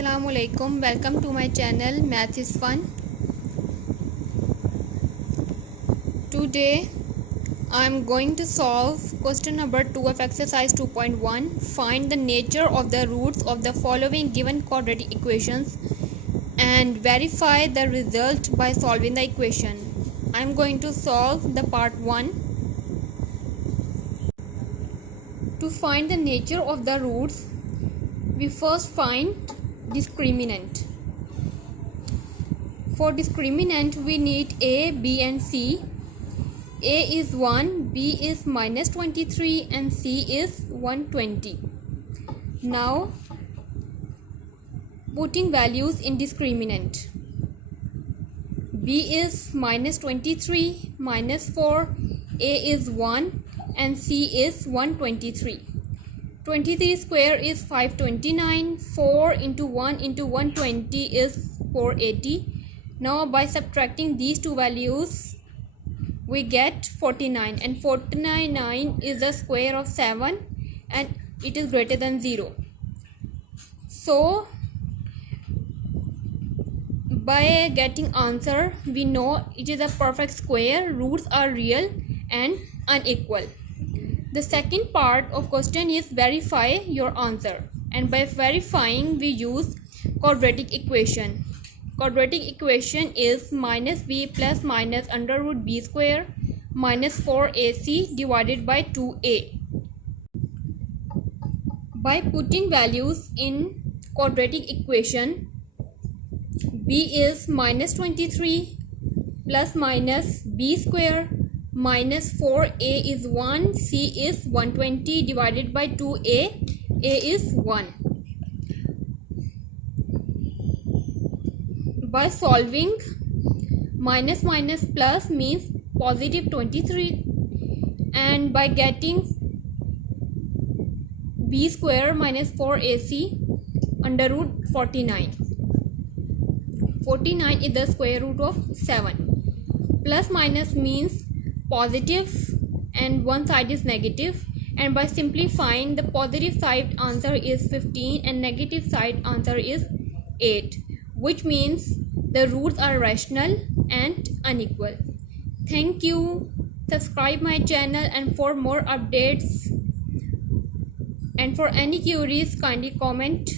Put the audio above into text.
Assalamualaikum. Welcome to my channel Math is Fun. Today I am going to solve question number 2 of exercise 2.1. Find the nature of the roots of the following given quadratic equations and verify the result by solving the equation. I am going to solve the part 1. To find the nature of the roots, we first find discriminant. For discriminant, we need A, B and C. A is 1, B is minus 23 and C is 120. Now, putting values in discriminant. B is minus 23, minus 4, A is 1 and C is 123. 23 square is 529, 4 into 1 into 120 is 480. Now by subtracting these two values, we get 49, and 49 is the square of 7 and it is greater than 0. So by getting answer, we know it is a perfect square, roots are real and unequal. The second part of question is verify your answer, and by verifying we use quadratic equation. Quadratic equation is minus b plus minus under root b square minus 4ac divided by 2a. By putting values in quadratic equation, b is minus 23 plus minus b square minus 4a is 1, c is 120 divided by 2a, a is 1. By solving, minus minus plus means positive 23, and by getting b square minus 4ac under root 49. 49 is the square root of 7. Plus minus means positive and one side is negative, and by simplifying, the positive side answer is 15 and negative side answer is 8, which means the roots are rational and unequal. Thank you. Subscribe my channel, and for more updates and for any queries, kindly comment.